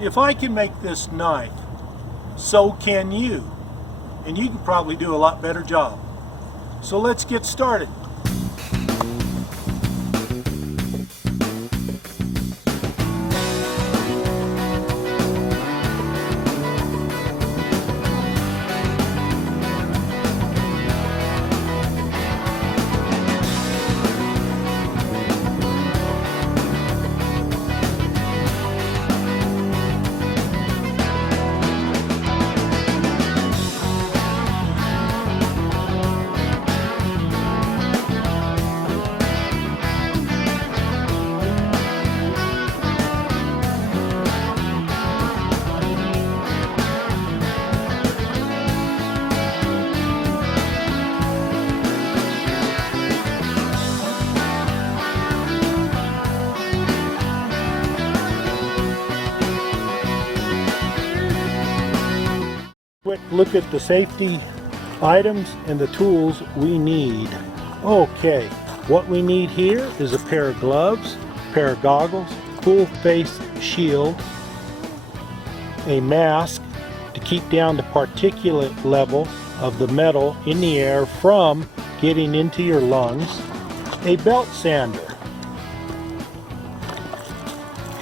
If I can make this knife, so can you. And you can probably do a lot better job. So let's get started. Quick look at the safety items and the tools we need. Okay, what we need here is a pair of gloves, a pair of goggles, full face shield, a mask to keep down the particulate level of the metal in the air from getting into your lungs, a belt sander,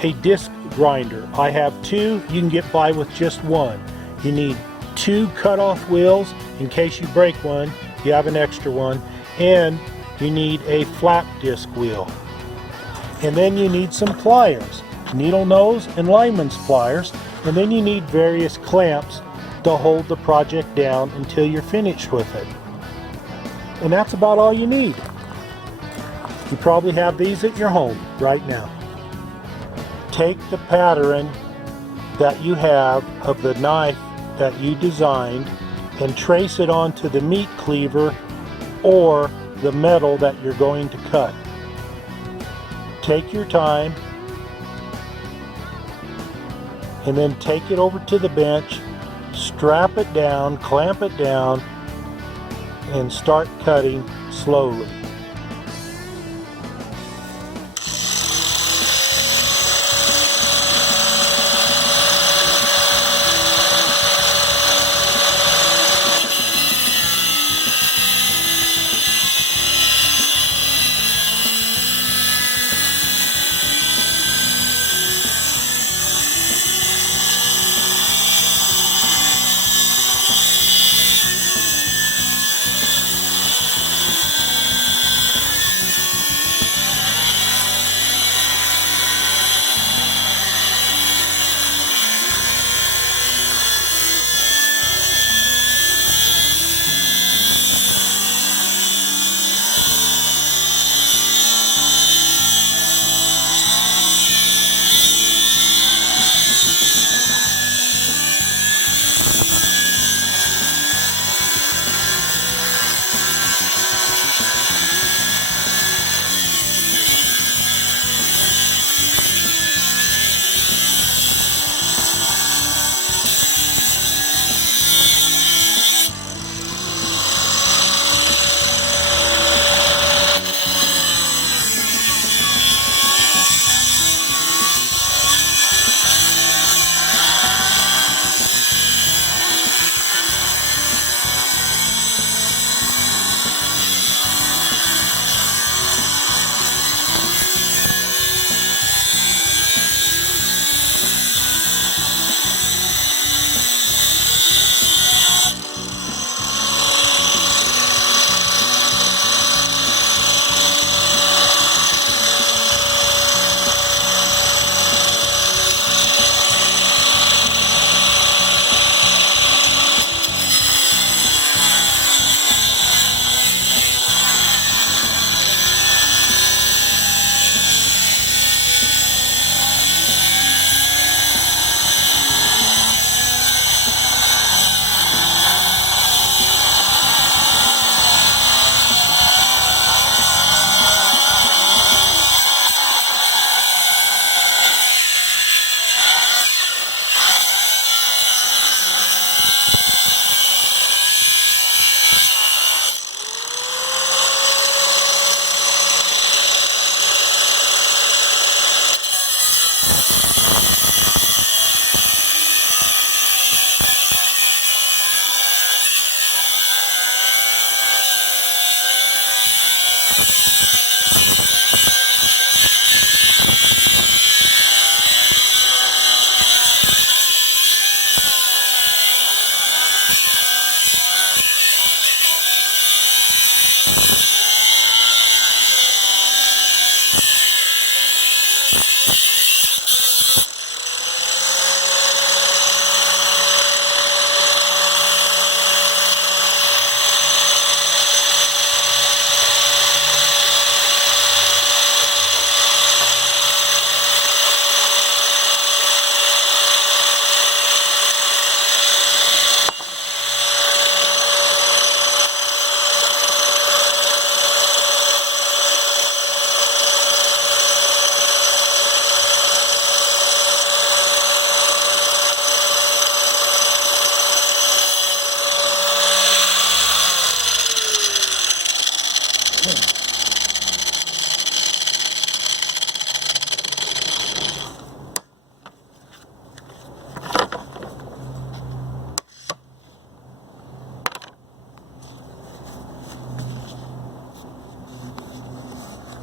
a disc grinder. I have two, you can get by with just one. You need two cut-off wheels in case you break one, you have an extra one, and you need a flat disc wheel. And then you need some pliers, needle nose and lineman's pliers, and then you need various clamps to hold the project down until you're finished with it. And that's about all you need. You probably have these at your home right now. Take the pattern that you have of the knife that you designed and trace it onto the meat cleaver or the metal that you're going to cut. Take your time and then take it over to the bench, strap it down, clamp it down, and start cutting slowly.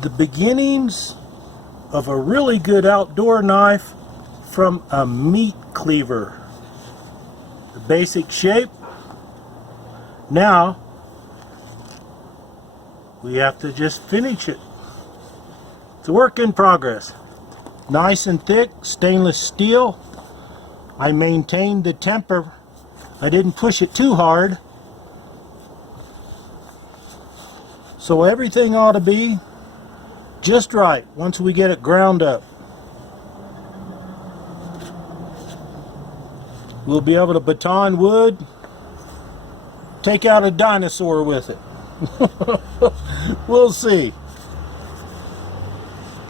The beginnings of a really good outdoor knife from a meat cleaver. The basic shape. Now we have to just finish it. It's a work in progress. Nice and thick stainless steel. I maintained the temper. I didn't push it too hard. So everything ought to be just right once we get it ground up. We'll be able to baton wood, take out a dinosaur with it. We'll see.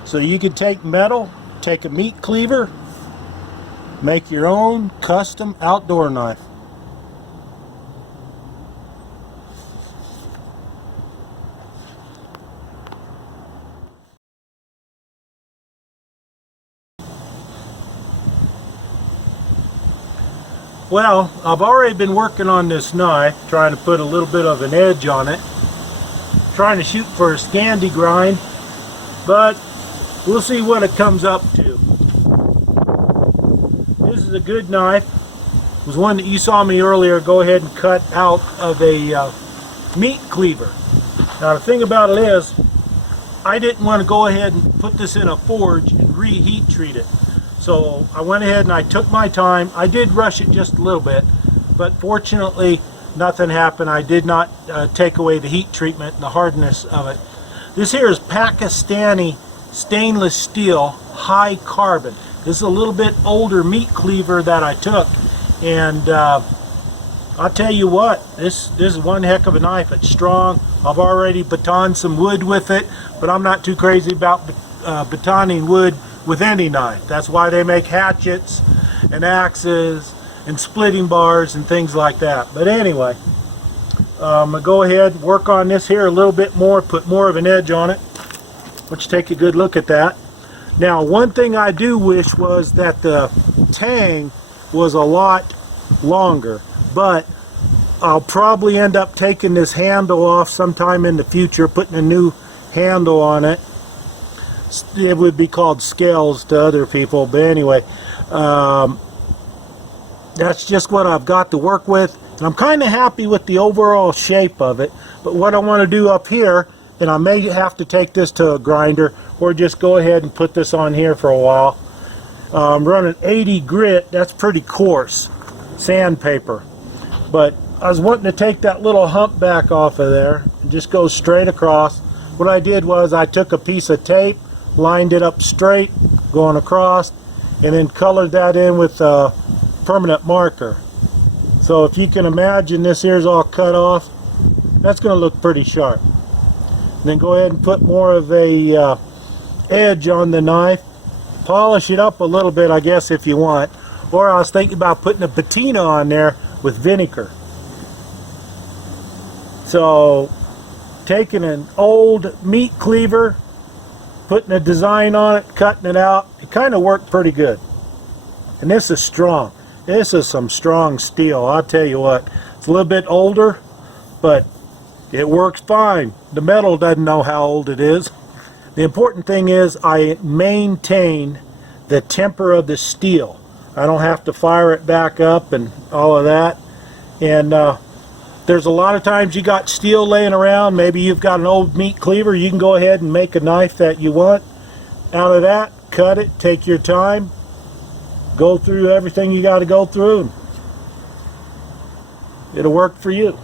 So you can take metal, take a meat cleaver, make your own custom outdoor knife. Well, I've already been working on this knife, trying to put a little bit of an edge on it, trying to shoot for a Scandi grind, but we'll see what it comes up to. This is a good knife. It was one that you saw me earlier go ahead and cut out of a meat cleaver. Now the thing about it is, I didn't want to go ahead and put this in a forge and reheat treat it. So I went ahead and I took my time. I did rush it just a little bit, but fortunately nothing happened. I did not take away the heat treatment and the hardness of it. This here is Pakistani stainless steel high carbon. This is a little bit older meat cleaver that I took, and I'll tell you what, this is one heck of a knife. It's strong. I've already batoned some wood with it, but I'm not too crazy about batoning wood with any knife. That's why they make hatchets and axes and splitting bars and things like that. But anyway, I'm going to go ahead and work on this here a little bit more, put more of an edge on it. Let's take a good look at that. Now, one thing I do wish was that the tang was a lot longer, but I'll probably end up taking this handle off sometime in the future, putting a new handle on it. It would be called scales to other people, but anyway, that's just what I've got to work with. And I'm kind of happy with the overall shape of it, but what I want to do up here, and I may have to take this to a grinder or just go ahead and put this on here for a while. I'm running 80 grit. That's pretty coarse sandpaper, but I was wanting to take that little hump back off of there and just go straight across. What I did was I took a piece of tape, lined it up straight going across, and then colored that in with a permanent marker. So if you can imagine, this here's all cut off. That's going to look pretty sharp. And then go ahead and put more of a edge on the knife. Polish it up a little bit, I guess, if you want. Or I was thinking about putting a patina on there with vinegar. So taking an old meat cleaver, putting a design on it, cutting it out, it kind of worked pretty good. And this is strong. This is some strong steel, I'll tell you what. It's a little bit older, but it works fine. The metal doesn't know how old it is. The important thing is I maintain the temper of the steel. I don't have to fire it back up and all of that. And there's a lot of times you got steel laying around. Maybe you've got an old meat cleaver. You can go ahead and make a knife that you want out of that. cut it, take your time, go through everything you got to go through, and it'll work for you.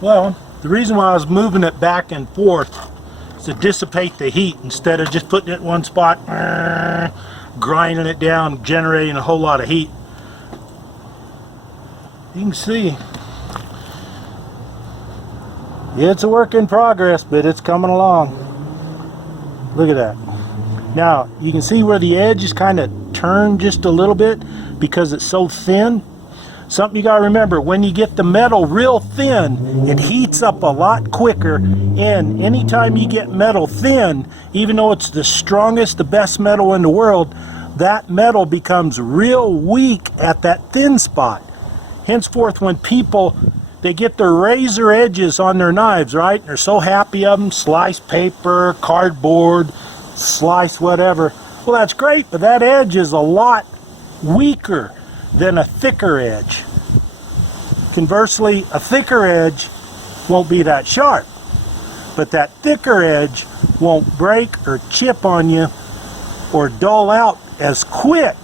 Well, the reason why I was moving it back and forth is to dissipate the heat instead of just putting it in one spot, grinding it down, generating a whole lot of heat. You can see it's a work in progress, but it's coming along. Look at that. Now you can see where the edge is kind of turned just a little bit because it's so thin. Something you got to remember, when you get the metal real thin, it heats up a lot quicker, and anytime you get metal thin, even though it's the strongest, the best metal in the world, that metal becomes real weak at that thin spot. Henceforth, when people they get their razor edges on their knives, right? They're so happy of them, slice paper, cardboard, slice whatever. Well, that's great, but that edge is a lot weaker than a thicker edge. Conversely, a thicker edge won't be that sharp, but that thicker edge won't break or chip on you or dull out as quick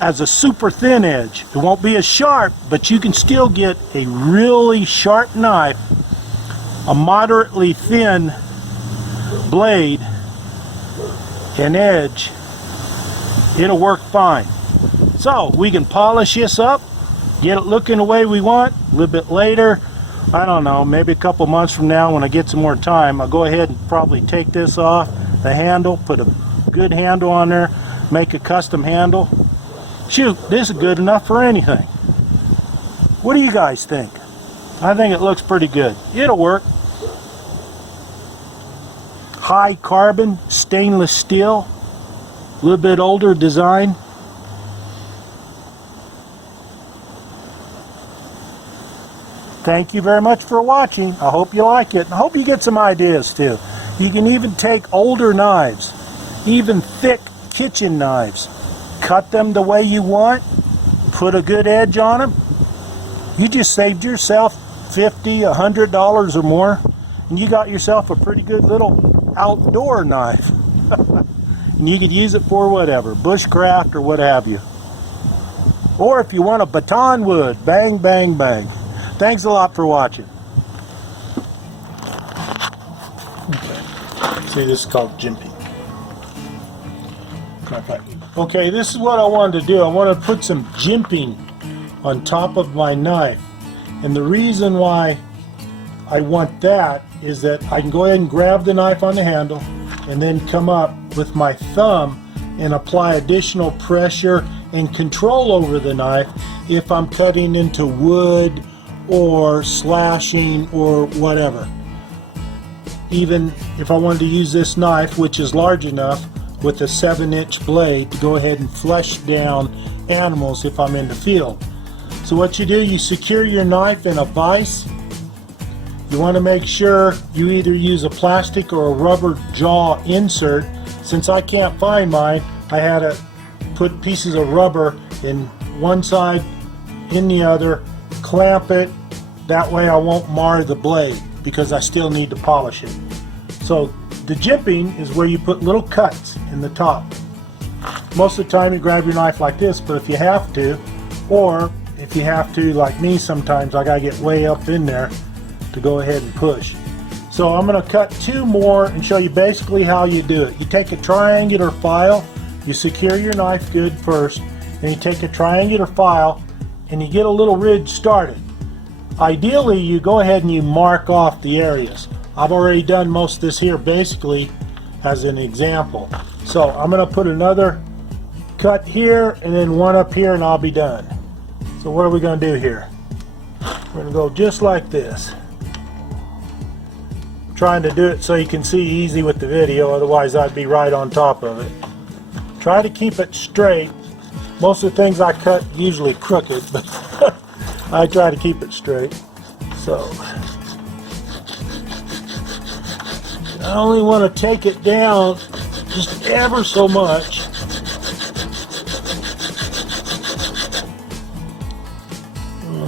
as a super thin edge. It won't be as sharp, but you can still get a really sharp knife, a moderately thin blade and edge. It'll work fine. So we can polish this up, get it looking the way we want. A little bit later, I don't know, maybe a couple months from now when I get some more time, I'll go ahead and probably take this off the handle, put a good handle on there, make a custom handle. Shoot, this is good enough for anything. What do you guys think? I think it looks pretty good. It'll work. High carbon stainless steel, a little bit older design. Thank you very much for watching. I hope you like it. I hope you get some ideas too. You can even take older knives, even thick kitchen knives, cut them the way you want, put a good edge on them. You just saved yourself $50, $100 or more, and you got yourself a pretty good little outdoor knife. And you could use it for whatever, bushcraft or what have you. Or if you want a baton wood, bang, bang, bang. Thanks a lot for watching. Okay. See, this is called jimping. Okay, this is what I wanted to do. I want to put some jimping on top of my knife. And the reason why I want that is that I can go ahead and grab the knife on the handle and then come up with my thumb and apply additional pressure and control over the knife if I'm cutting into wood or slashing or whatever. Even if I wanted to use this knife, which is large enough with a 7-inch blade, to go ahead and flesh down animals if I'm in the field. So what you do, you secure your knife in a vise. You want to make sure you either use a plastic or a rubber jaw insert. Since I can't find mine, I had to put pieces of rubber in one side, in the other, clamp it. That way I won't mar the blade because I still need to polish it. So the jimping is where you put little cuts in the top. Most of the time you grab your knife like this, but if you have to, or if you have to, like me sometimes, I gotta get way up in there to go ahead and push. So I'm going to cut 2 more and show you basically how you do it. You take a triangular file, you secure your knife good first, then you take a triangular file and you get a little ridge started. Ideally you go ahead and you mark off the areas. I've already done most of this here basically as an example. So I'm going to put another cut here and then one up here and I'll be done. So what are we going to do here? We're going to go just like this. Trying to do it so you can see easy with the video, otherwise I'd be right on top of it. Try to keep it straight. Most of the things I cut usually crooked, but I try to keep it straight. So I only want to take it down just ever so much.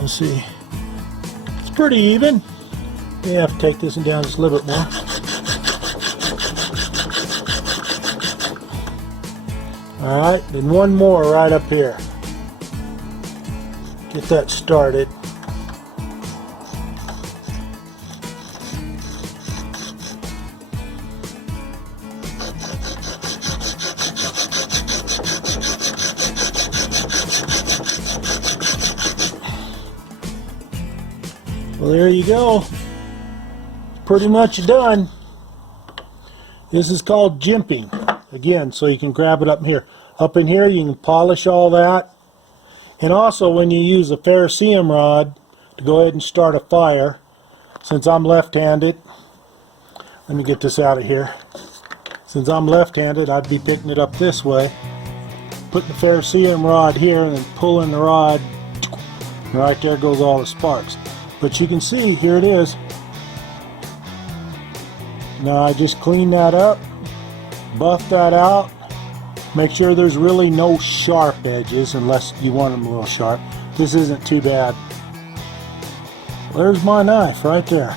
Let's see. It's pretty even. You have to take this one down just a little bit more. Alright, then one more right up here. Get that started. Well, there you go. Pretty much done. This is called jimping. Again, so you can grab it up here. Up in here you can polish all that. And also when you use a ferrocerium rod to go ahead and start a fire, since I'm left-handed, let me get this out of here. Since I'm left-handed, I'd be picking it up this way, putting the ferrocerium rod here and then pulling the rod, and right there goes all the sparks. But you can see, here it is. Now I just clean that up, buff that out, make sure there's really no sharp edges unless you want them a little sharp. This isn't too bad. There's my knife right there.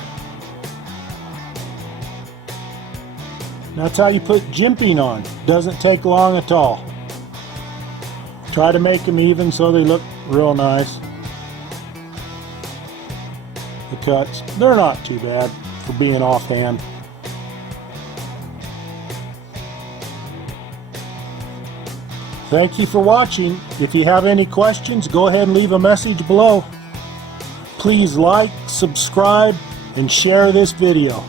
That's how you put jimping on. Doesn't take long at all. Try to make them even so they look real nice. The cuts, they're not too bad for being offhand. Thank you for watching. If you have any questions, go ahead and leave a message below. Please like, subscribe, and share this video.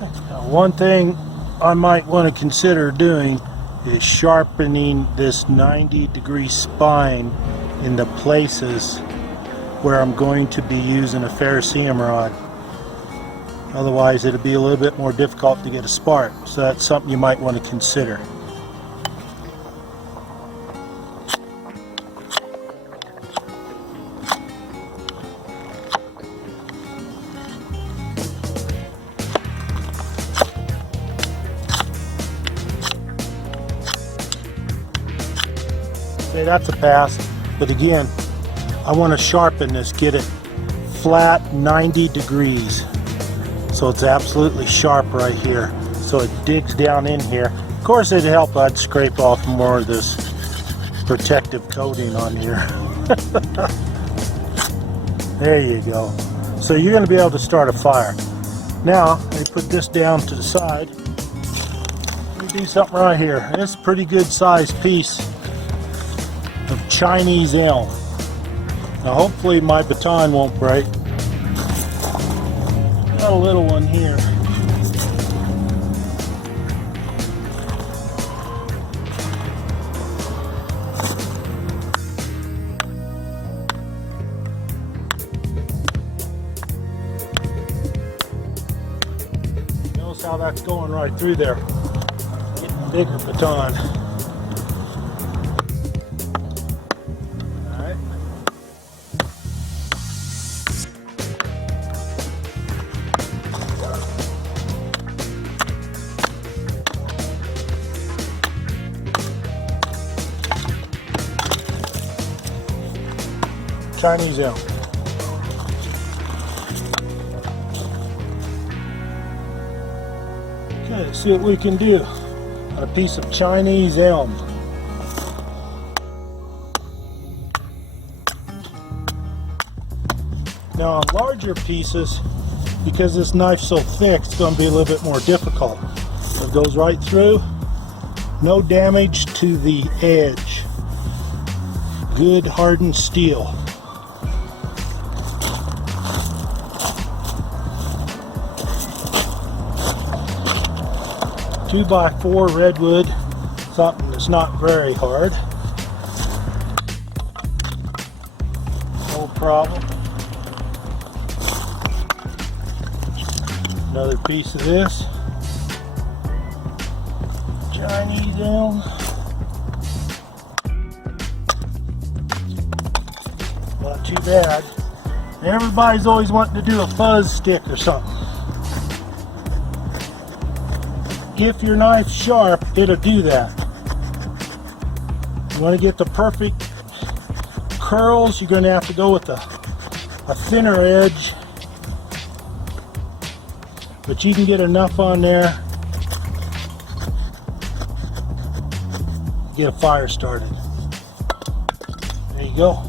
Now, one thing I might want to consider doing is sharpening this 90-degree spine in the places where I'm going to be using a ferrocerium rod. Otherwise it'll be a little bit more difficult to get a spark, so that's something you might want to consider. Okay, that's a pass, but again, I want to sharpen this, get it flat 90 degrees. So it's absolutely sharp right here. So it digs down in here. Of course it'd help I'd scrape off more of this protective coating on here. There you go. So you're going to be able to start a fire. Now, let me put this down to the side. Let me do something right here. This is a pretty good sized piece of Chinese elm. Now hopefully my baton won't break. Got a little one here. Notice how that's going right through there. Getting a bigger baton. Chinese elm. Okay, let's see what we can do on a piece of Chinese elm. Now on larger pieces, because this knife's so thick, it's going to be a little bit more difficult. It goes right through, no damage to the edge. Good hardened steel. 2x4 redwood, something that's not very hard. No problem. Another piece of this Chinese elm. Not too bad. Everybody's always wanting to do a fuzz stick or something. If your knife's sharp, it'll do that. You want to get the perfect curls, you're going to have to go with a thinner edge. But you can get enough on there to get a fire started. There you go.